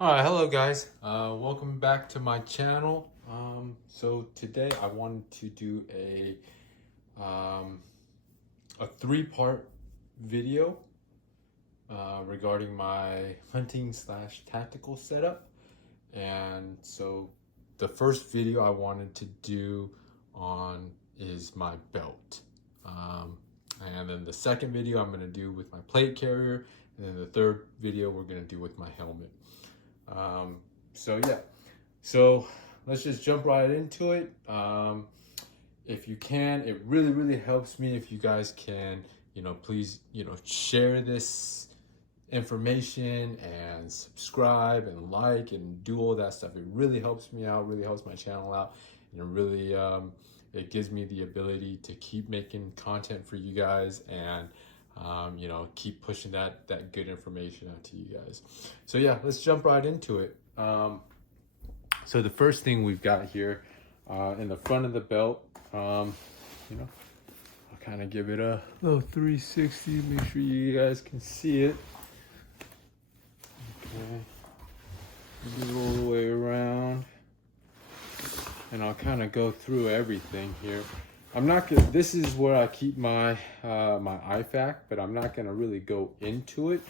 Alright, hello guys. Welcome back to my channel. So today I wanted to do a 3-part video regarding my hunting / tactical setup. And so the first video I wanted to do on is my belt. And then the second video I'm going to do with my plate carrier. And then the third video we're going to do with my helmet. So let's just jump right into it. If you can, it really helps me if you guys can, please, share this information and subscribe and like and do all that stuff. It really helps me out, really helps my channel out, and it really, it gives me the ability to keep making content for you guys and keep pushing that good information out to you guys. So yeah, let's jump right into it. So the first thing we've got here in the front of the belt, I'll kind of give it a little 360, make sure you guys can see it. Okay, do it all the way around, and I'll kind of go through everything here. I'm not gonna, this is where I keep my my IFAK, but I'm not gonna really go into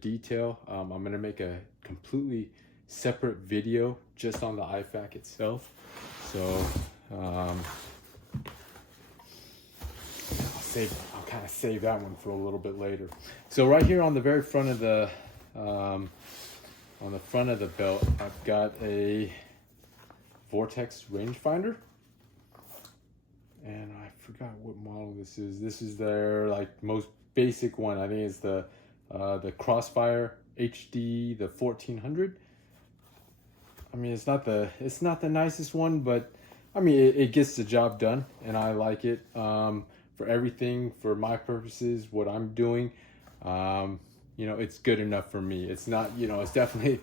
detail. I'm gonna make a completely separate video just on the IFAK itself. So I'll kind of save that one for a little bit later. So right here on the very front of the belt, I've got a Vortex rangefinder. And I forgot what model this is. This is their most basic one. I think it's the Crossfire HD, the 1400. I mean, it's not the nicest one, but I mean it gets the job done, and I like it for everything. For my purposes, what I'm doing, it's good enough for me. It's not, it's definitely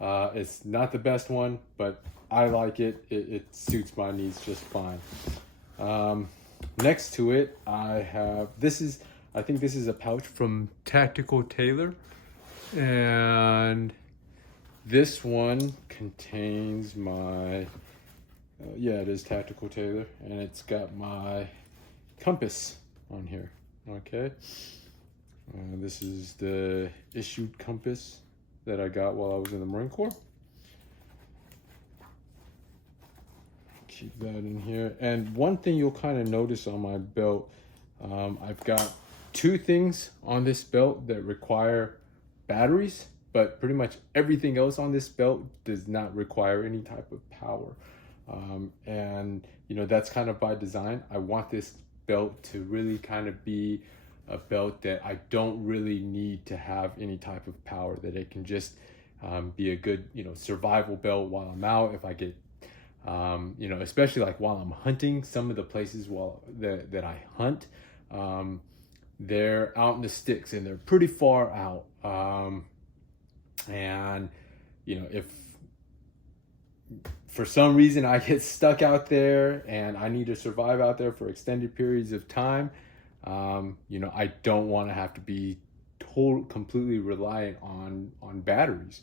it's not the best one, but I like it. It suits my needs just fine. Next to it, I have, I think this is a pouch from Tactical Tailor, and this one contains my, it is Tactical Tailor, and it's got my compass on here, okay? This is the issued compass that I got while I was in the Marine Corps. Keep that in here. And one thing you'll kind of notice on my belt, I've got 2 things on this belt that require batteries, but pretty much everything else on this belt does not require any type of power. And that's kind of by design. I want this belt to really kind of be a belt that I don't really need to have any type of power, that it can just be a good survival belt while I'm out. If I get especially like while I'm hunting, some of the places that I hunt, they're out in the sticks and they're pretty far out. And if for some reason I get stuck out there and I need to survive out there for extended periods of time, I don't want to have to be completely reliant on batteries.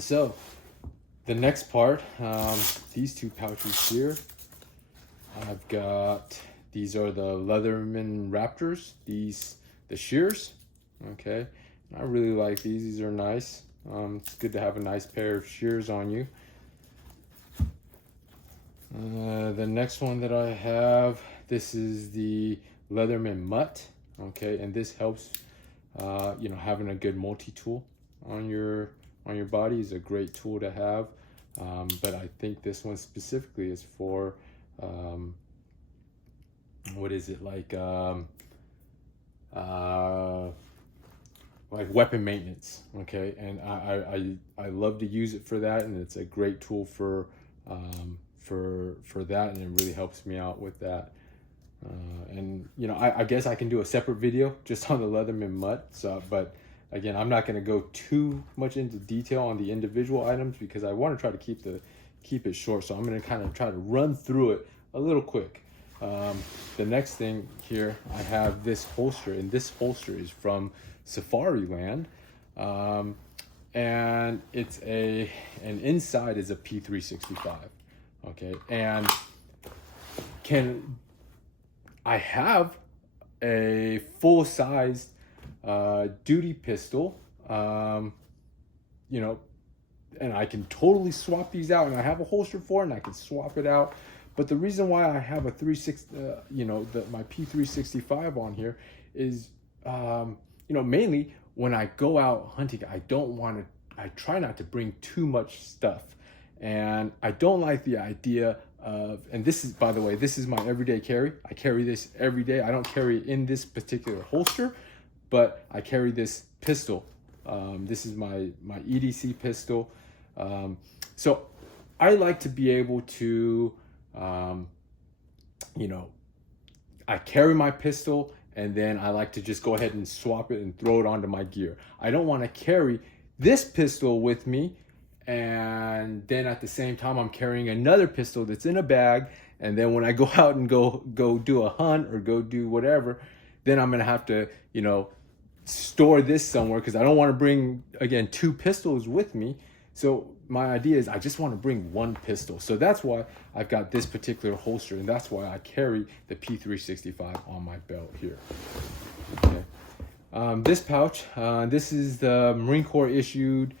So the next part, these 2 pouches here, I've got, these are the Leatherman Raptors, the shears, okay? I really like these. These are nice. It's good to have a nice pair of shears on you. The next one that I have, this is the Leatherman Mut, okay? And this helps, having a good multi-tool on your body is a great tool to have. But I think this one specifically is for, what is it, like weapon maintenance, okay? And I love to use it for that, and it's a great tool for that, and it really helps me out with that. And I guess I can do a separate video just on the Leatherman Mut. So, but again, I'm not going to go too much into detail on the individual items because I want to try to keep it short. So I'm going to kind of try to run through it a little quick. The next thing here, I have this holster, and this holster is from Safari Land. and and inside is a P365. Okay, and I have a full-sized duty pistol, you know, and I can totally swap these out, and I have a holster for it, and I can swap it out. But the reason why I have a my P365 on here is, mainly when I go out hunting, I try not to bring too much stuff. And I don't like the idea of, and this is, by the way, this is my everyday carry. I carry this every day. I don't carry it in this particular holster, but I carry this pistol. This is my EDC pistol. So I like to be able to, I carry my pistol, and then I like to just go ahead and swap it and throw it onto my gear. I don't want to carry this pistol with me, and then at the same time I'm carrying another pistol that's in a bag, and then when I go out and go do a hunt or go do whatever, then I'm gonna have to, store this somewhere, because I don't want to bring, again, two pistols with me. So my idea is I just want to bring one pistol. So that's why I've got this particular holster, and that's why I carry the P365 on my belt here. Okay. This pouch, this is the Marine Corps issued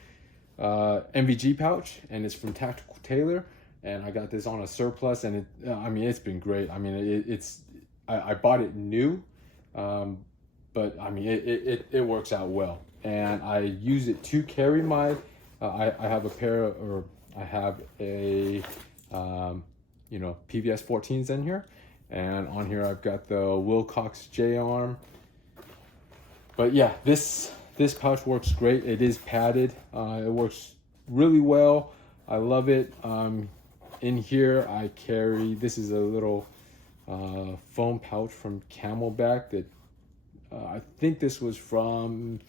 MVG pouch, and it's from Tactical Tailor, and I got this on a surplus, and it's been great. I mean, I bought it new, but I mean, it works out well, and I use it to carry my, I have a PVS 14s in here, and on here I've got the Wilcox J arm. But yeah, this pouch works great. It is padded. It works really well. I love it. In here I carry, this is a little foam pouch from Camelback that I think this was from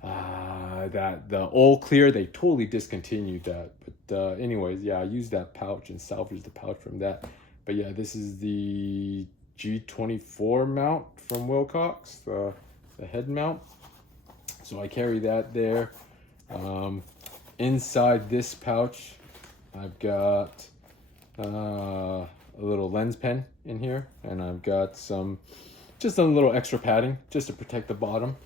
the All Clear. They totally discontinued that. But anyways, yeah, I used that pouch and salvaged the pouch from that. But yeah, this is the G24 mount from Wilcox, the head mount. So I carry that there. Inside this pouch, I've got a little lens pen in here, and I've got just a little extra padding just to protect the bottom.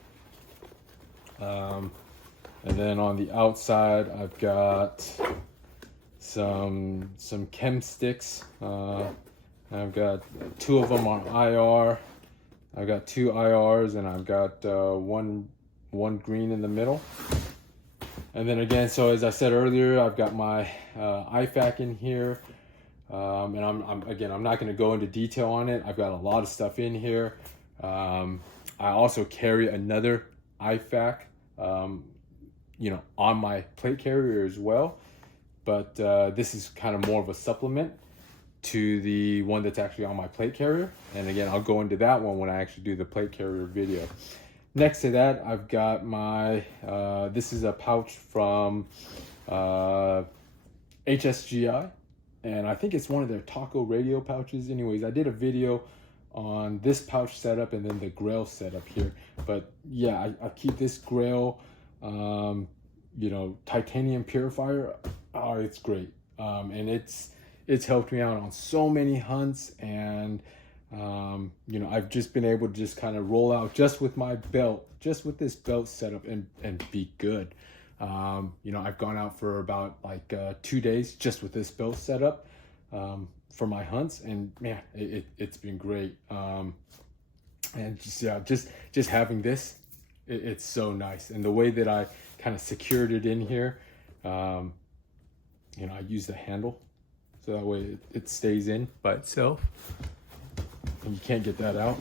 And then on the outside, I've got some chem sticks. I've got 2 of them on IR. I've got 2 IRs, and I've got one green in the middle. And then again, so as I said earlier, I've got my IFAK in here. And I'm not going to go into detail on it. I've got a lot of stuff in here. I also carry another IFAK, on my plate carrier as well. But this is kind of more of a supplement to the one that's actually on my plate carrier. And again, I'll go into that one when I actually do the plate carrier video. Next to that, I've got my, this is a pouch from HSGI. And I think it's one of their taco radio pouches. Anyways, I did a video on this pouch setup and then the Grail setup here. But yeah, I keep this Grail, titanium purifier. Oh, it's great. And it's helped me out on so many hunts. And, I've just been able to just kind of roll out just with my belt, just with this belt setup and be good. I've gone out for about 2 days just with this belt setup for my hunts, and man, it's been great. And just having this, it's so nice. And the way that I kind of secured it in here, I use the handle so that way it stays in by itself, and you can't get that out.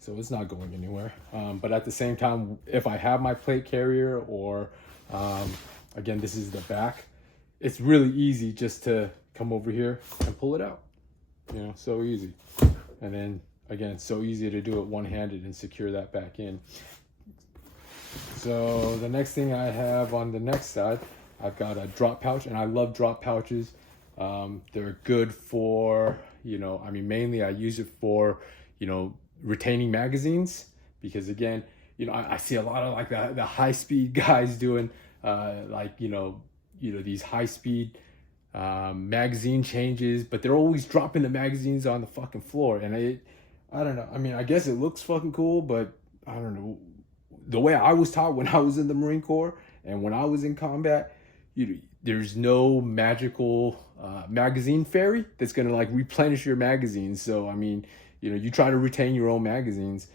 So it's not going anywhere. But at the same time, if I have my plate carrier or, again, this is the back, it's really easy just to come over here and pull it out. So easy. And then, again, it's so easy to do it one-handed and secure that back in. So the next thing I have on the next side, I've got a drop pouch, and I love drop pouches. They're good for, mainly I use it for, retaining magazines, because again, you know, I see a lot of like the high speed guys doing like, you know, these high speed magazine changes, but they're always dropping the magazines on the fucking floor. And I don't know. I mean, I guess it looks fucking cool, but I don't know. The way I was taught when I was in the Marine Corps and when I was in combat, there's no magical magazine fairy that's gonna like replenish your magazines. So I mean, you know, you try to retain your own magazines.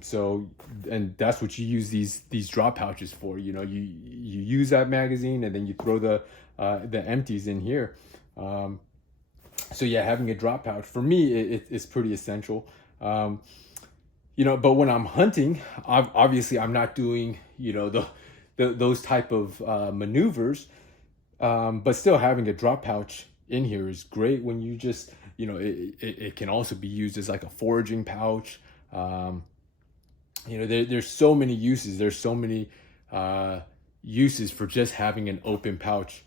So, and that's what you use these drop pouches for. You know, you use that magazine and then you throw the empties in here. So yeah, having a drop pouch for me, it's pretty essential. You know, but when I'm hunting, obviously I'm not doing, you know, those type of maneuvers, but still having a drop pouch in here is great when you just, you know, it can also be used as like a foraging pouch. You know, there's so many uses. There's so many uses for just having an open pouch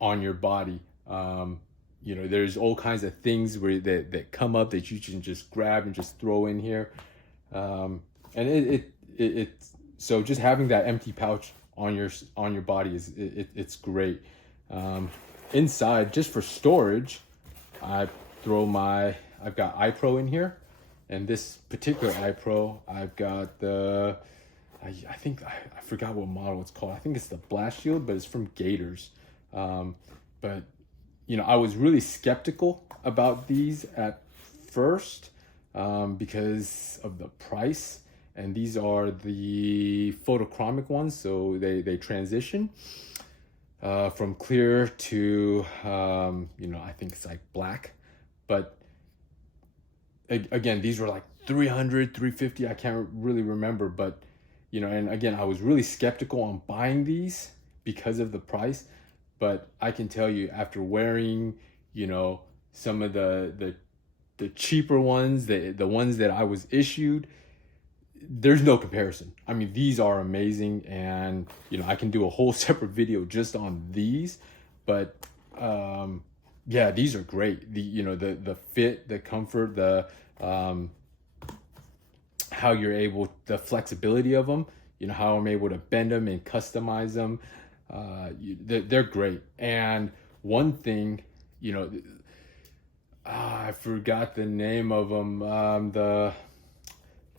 on your body. You know, there's all kinds of things that come up that you can just grab and just throw in here. And so just having that empty pouch on your body it's great. Inside, just for storage, I've got iPro in here, and this particular iPro, I've got I forgot what model it's called. I think it's the Blastshield, but it's from Gatorz. But you know, I was really skeptical about these at first, because of the price, and these are the photochromic ones, so they transition from clear to you know, I think it's like black. But again, these were like 300, 350, I can't really remember. But you know, and again, I was really skeptical on buying these because of the price. But I can tell you, after wearing, you know, some of the cheaper ones, the ones that I was issued, there's no comparison. I mean, these are amazing, and you know, I can do a whole separate video just on these. But yeah, these are great. The fit, the comfort, the how you're able, the flexibility of them, you know, how I'm able to bend them and customize them. They're great. And one thing, you know, I forgot the name of them.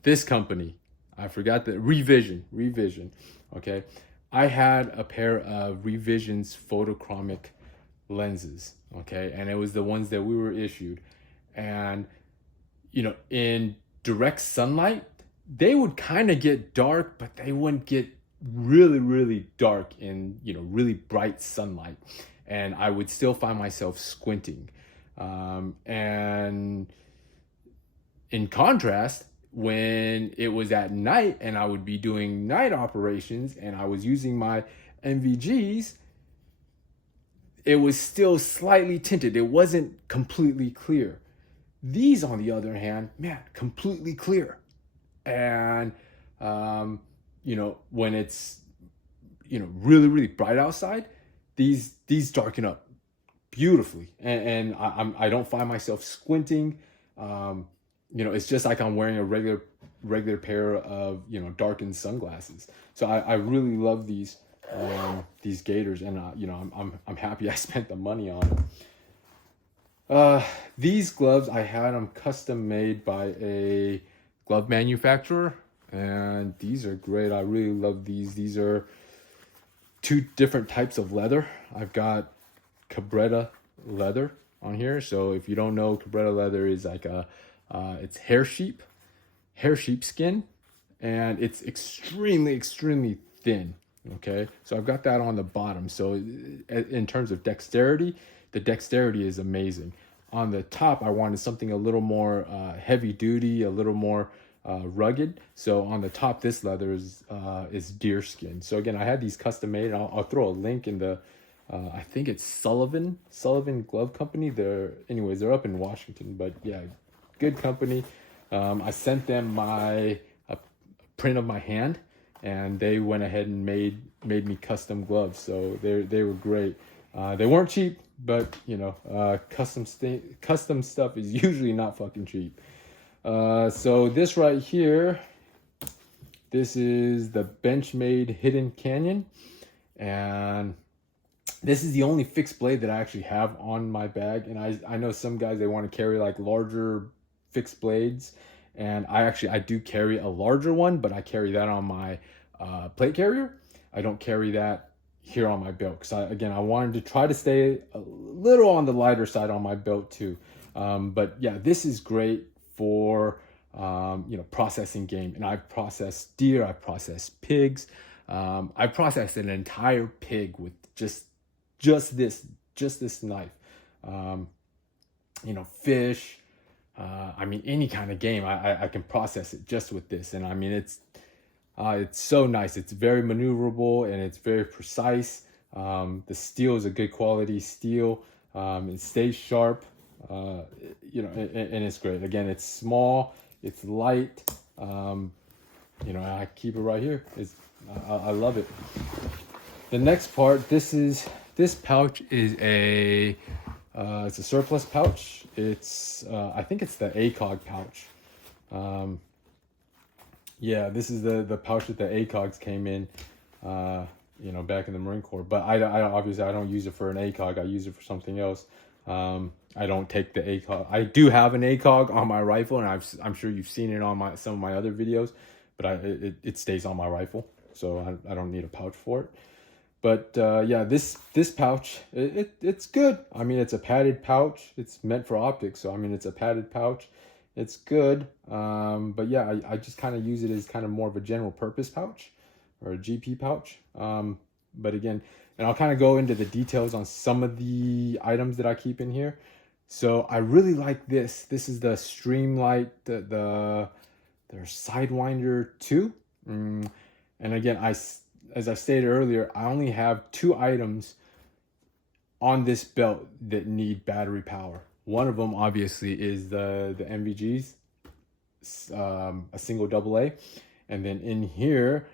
This company, I forgot the Revision. Okay, I had a pair of Revision's photochromic lenses. Okay, and it was the ones that we were issued, and you know, in direct sunlight, they would kind of get dark, but they wouldn't get really dark in, you know, really bright sunlight, and I would still find myself squinting. And in contrast, when it was at night and I would be doing night operations and I was using my NVGs, it was still slightly tinted. It wasn't completely clear. These, on the other hand, man, completely clear. And you know, when it's, you know, really bright outside, these darken up beautifully, and I don't find myself squinting. You know, it's just like I'm wearing a regular pair of, you know, darkened sunglasses. So I really love these Gatorz, and you know, I'm happy I spent the money on them. These gloves, I had them custom made by a glove manufacturer, and these are great. I really love these. These are two different types of leather. I've got Cabretta leather on here. So if you don't know, Cabretta leather is like it's hair sheep skin, and it's extremely thin. Okay, so I've got that on the bottom. So in terms of dexterity, the dexterity is amazing. On the top, I wanted something a little more heavy duty, a little more rugged. So on the top, this leather is deer skin. So again, I had these custom made. I'll throw a link in the I think it's Sullivan Glove Company. They're up in Washington, but yeah, good company. I sent them a print of my hand, and they went ahead and made me custom gloves. So they were great. They weren't cheap, but you know, custom stuff is usually not fucking cheap. So this right here, This is the Benchmade Hidden Canyon, and this is the only fixed blade that I actually have on my bag. And I know some guys, they want to carry like larger fixed blades, and I do carry a larger one, but I carry that on my plate carrier. I don't carry that here on my belt because again, I wanted to try to stay a little on the lighter side on my belt too. But yeah, this is great for you know, processing game. And I've processed deer, I've processed pigs, I processed an entire pig with just this knife. You know, fish, I mean, any kind of game, I can process it just with this. And I mean, it's so nice. It's very maneuverable and it's very precise. The steel is a good quality steel. It stays sharp, you know, and it's great. Again, it's small, it's light. You know, I keep it right here. I love it. The next part, this pouch is it's a surplus pouch. It's I think it's the ACOG pouch. Yeah, this is the pouch that the ACOGs came in, you know, back in the Marine Corps. But I obviously I don't use it for an ACOG. I use it for something else. I don't take the ACOG. I do have an ACOG on my rifle, and I'm sure you've seen it on some of my other videos. But it stays on my rifle, so I don't need a pouch for it. But yeah, this pouch, it's good. I mean, it's a padded pouch. It's meant for optics, so I mean, it's a padded pouch. It's good. But yeah, I just kind of use it as kind of more of a general purpose pouch or a GP pouch. But again, and I'll kind of go into the details on some of the items that I keep in here. So I really like this. This is the Streamlight, their Sidewinder 2. And again, as I stated earlier, I only have 2 items on this belt that need battery power. One of them obviously is the MVGs, a single AA, and then in here,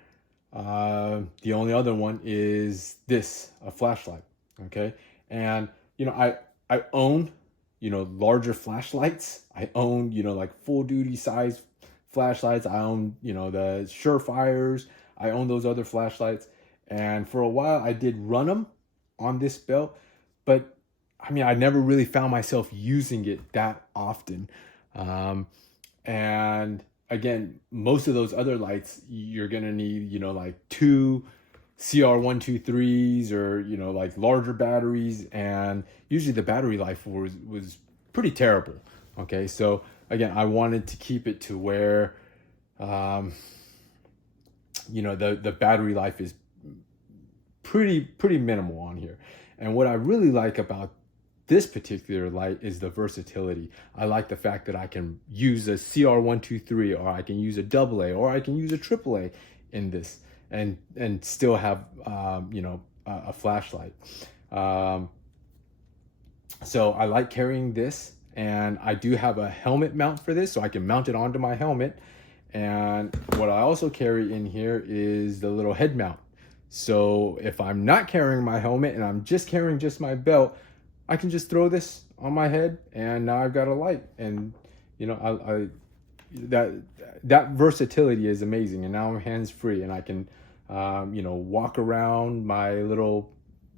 the only other one is a flashlight. Okay, and you know, I own, you know, larger flashlights. I own, you know, like full duty size flashlights. I own, you know, the Surefires. I own those other flashlights, and for a while I did run them on this belt, but I mean, I never really found myself using it that often. And again, most of those other lights, you're going to need, you know, like 2 CR123s or, you know, like larger batteries. And usually the battery life was pretty terrible. Okay. So again, I wanted to keep it to where, you know, the battery life is pretty minimal on here. And what I really like about this particular light is the versatility. I like the fact that I can use a CR123, or I can use a AA, or I can use a AAA in this and still have, you know, a flashlight. So I like carrying this, and I do have a helmet mount for this, so I can mount it onto my helmet. And what I also carry in here is the little head mount. So if I'm not carrying my helmet and I'm just carrying just my belt, I can just throw this on my head, and now I've got a light. And you know, that versatility is amazing. And now I'm hands-free, and I can you know, walk around my little,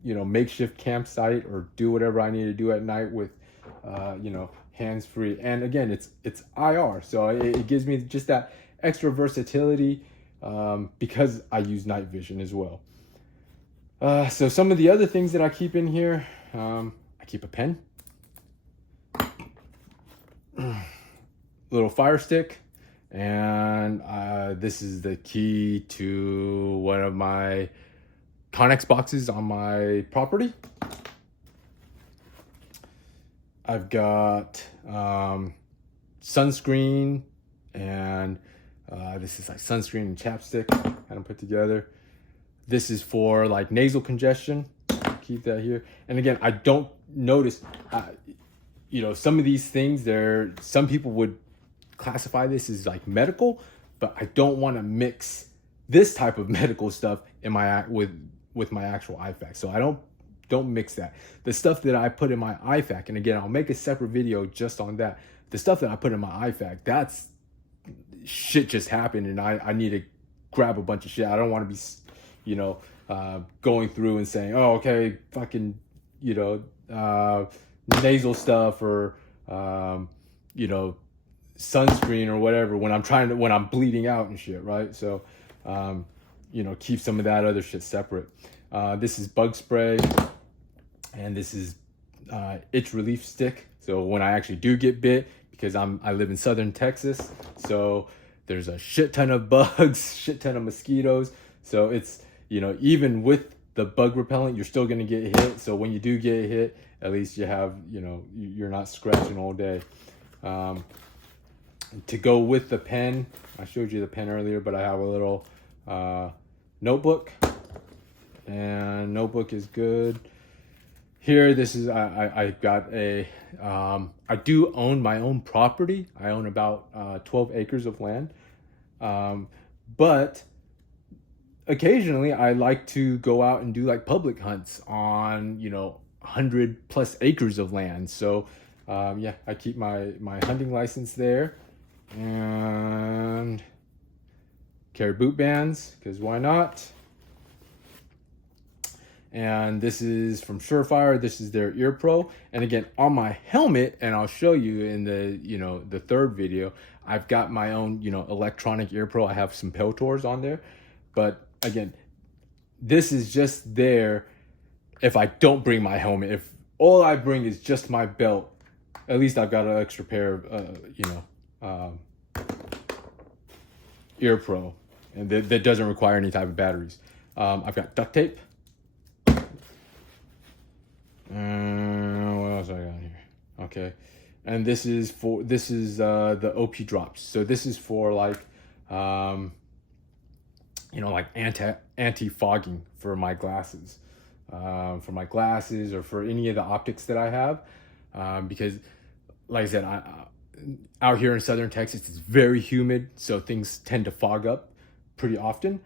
you know, makeshift campsite, or do whatever I need to do at night with you know, hands-free. And again, it's IR, so it gives me just that extra versatility, because I use night vision as well. So some of the other things that I keep in here, I keep a pen, little fire stick, and this is the key to one of my Connex boxes on my property. I've got sunscreen, and this is like sunscreen and chapstick kind of put together. This is for like nasal congestion. Keep that here. And again, I don't notice, you know, some of these things, some people would classify this as like medical, but I don't want to mix this type of medical stuff in my with my actual IFAK. So I don't mix that. The stuff that I put in my IFAK, and again, I'll make a separate video just on that. The stuff that I put in my IFAK, that's shit just happened, and I need to grab a bunch of shit. I don't want to be, you know, going through and saying, oh, okay, fucking, you know, nasal stuff or, you know, sunscreen or whatever when I'm bleeding out and shit, right? So, you know, keep some of that other shit separate. This is bug spray, and this is itch relief stick. So when I actually do get bit, because I live in southern Texas, so there's a shit ton of bugs, shit ton of mosquitoes. So it's, you know, even with the bug repellent, you're still gonna get hit. So when you do get hit, at least you have, you know, you're not scratching all day. To go with the pen, I showed you the pen earlier, but I have a little notebook, and notebook is good. Here, this is, I got a, I do own my own property. I own about 12 acres of land. But occasionally I like to go out and do like public hunts on, you know, 100+ acres of land. So yeah, I keep my hunting license there, and carry boot bands, because why not? And this is from Surefire. This is their Ear Pro. And again, on my helmet, and I'll show you in the, you know, the third video, I've got my own, you know, electronic Ear Pro. I have some Peltors on there. But again, this is just there if I don't bring my helmet. If all I bring is just my belt, at least I've got an extra pair of, you know, Ear Pro, and that doesn't require any type of batteries. I've got duct tape. What else I got here? Okay, and this is the OP drops. So this is for like, you know, like anti-fogging for my glasses, or for any of the optics that I have, because like I said, out here in southern Texas, it's very humid, so things tend to fog up pretty often.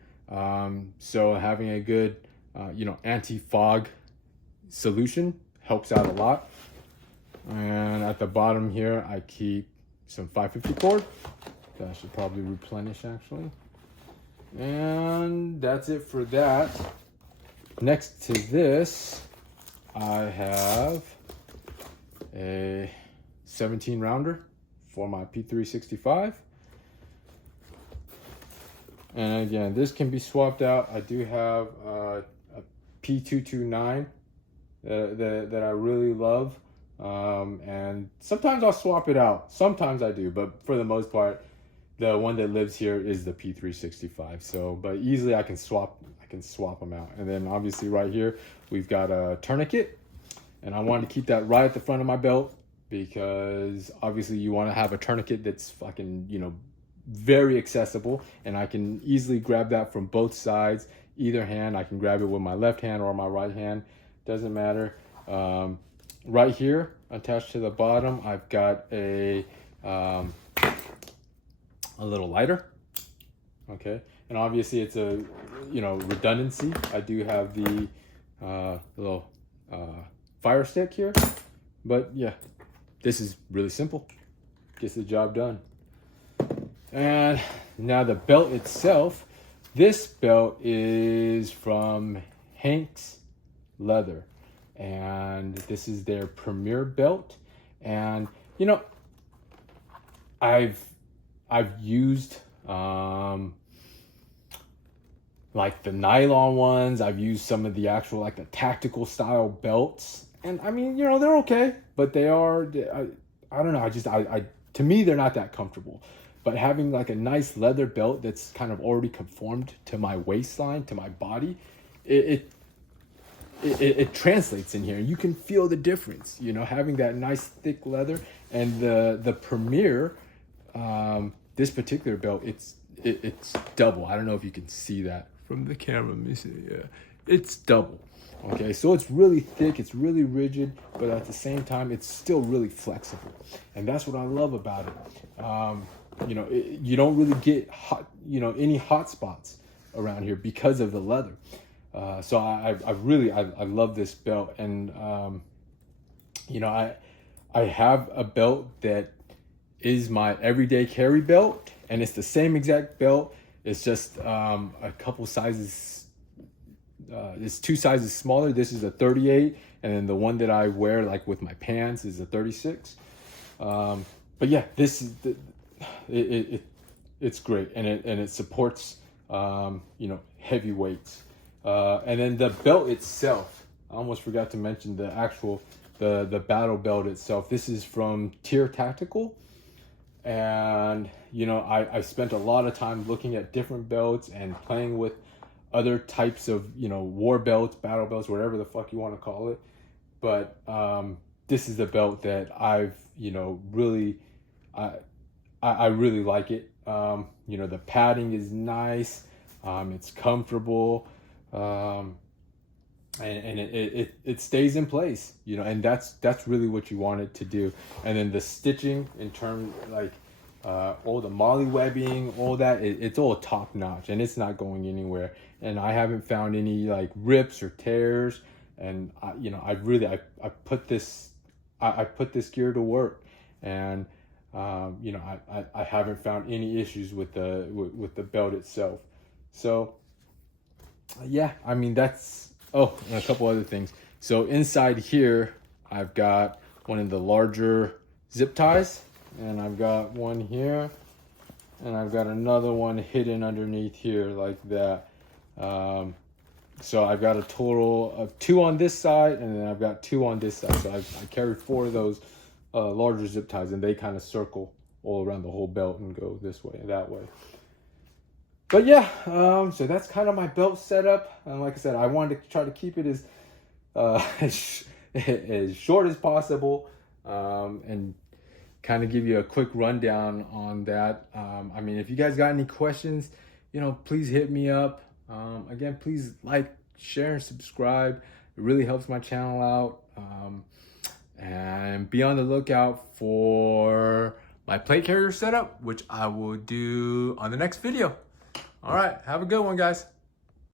So having a good, you know, anti-fog solution helps out a lot. And at the bottom here, I keep some 550 cord that I should probably replenish actually. And that's it for that. Next to this, I have a 17 rounder for my P365. And again, this can be swapped out. I do have a P229 that I really love, and sometimes I'll swap it out. Sometimes I do, but for the most part, the one that lives here is the P365. So, but easily I can swap them out. And then obviously right here we've got a tourniquet, and I wanted to keep that right at the front of my belt, because obviously you want to have a tourniquet that's fucking, you know, very accessible, and I can easily grab that from both sides. Either hand, I can grab it with my left hand or my right hand, doesn't matter. Right here attached to the bottom, I've got a little lighter. Okay, and obviously it's a, you know, redundancy. I do have the little fire stick here, but yeah, this is really simple, gets the job done. And now the belt itself, this belt is from Hank's Leather, and this is their Premier belt. And you know, I've used like the nylon ones. I've used some of the actual, like the tactical style belts, and I mean, you know, they're okay, but they are, I don't know, I to me they're not that comfortable. But having like a nice leather belt that's kind of already conformed to my waistline, to my body, it translates in here. You can feel the difference, you know, having that nice thick leather. And the Premier, this particular belt, it's double. I don't know if you can see that from the camera. Let me see. Yeah, it's double. Okay, so it's really thick, it's really rigid, but at the same time, it's still really flexible. And that's what I love about it. You know, you don't really get hot, you know, any hot spots around here because of the leather. So I really love this belt. And you know, I have a belt that is my everyday carry belt, and it's the same exact belt It's just a couple sizes. It's 2 sizes smaller. This is a 38, and then the one that I wear like with my pants is a 36. But yeah, this is it's great, and it supports you know, heavy weights. And then the belt itself, I almost forgot to mention the actual the battle belt itself. This is from Tier Tactical, and you know, I spent a lot of time looking at different belts and playing with other types of, you know, war belts, battle belts, whatever the fuck you want to call it. But this is the belt that I've, you know, really I really like it. You know, the padding is nice, it's comfortable, and it stays in place, you know, and that's really what you want it to do. And then the stitching, in terms like all the Molle webbing, all that, it's all top notch, and it's not going anywhere. And I haven't found any like rips or tears. And you know, I put this gear to work, and you know, I haven't found any issues with the belt itself. So yeah, I mean, that's, oh, and a couple other things. So inside here, I've got one of the larger zip ties, and I've got one here, and I've got another one hidden underneath here like that. So I've got a total of 2 on this side, and then I've got 2 on this side. So I carry 4 of those larger zip ties, and they kind of circle all around the whole belt and go this way and that way. But yeah, so that's kind of my belt setup. And like I said, I wanted to try to keep it as as short as possible, and kind of give you a quick rundown on that. I mean, if you guys got any questions, you know, please hit me up. Again, please like, share, and subscribe. It really helps my channel out. And be on the lookout for my plate carrier setup, which I will do on the next video. All right, have a good one, guys.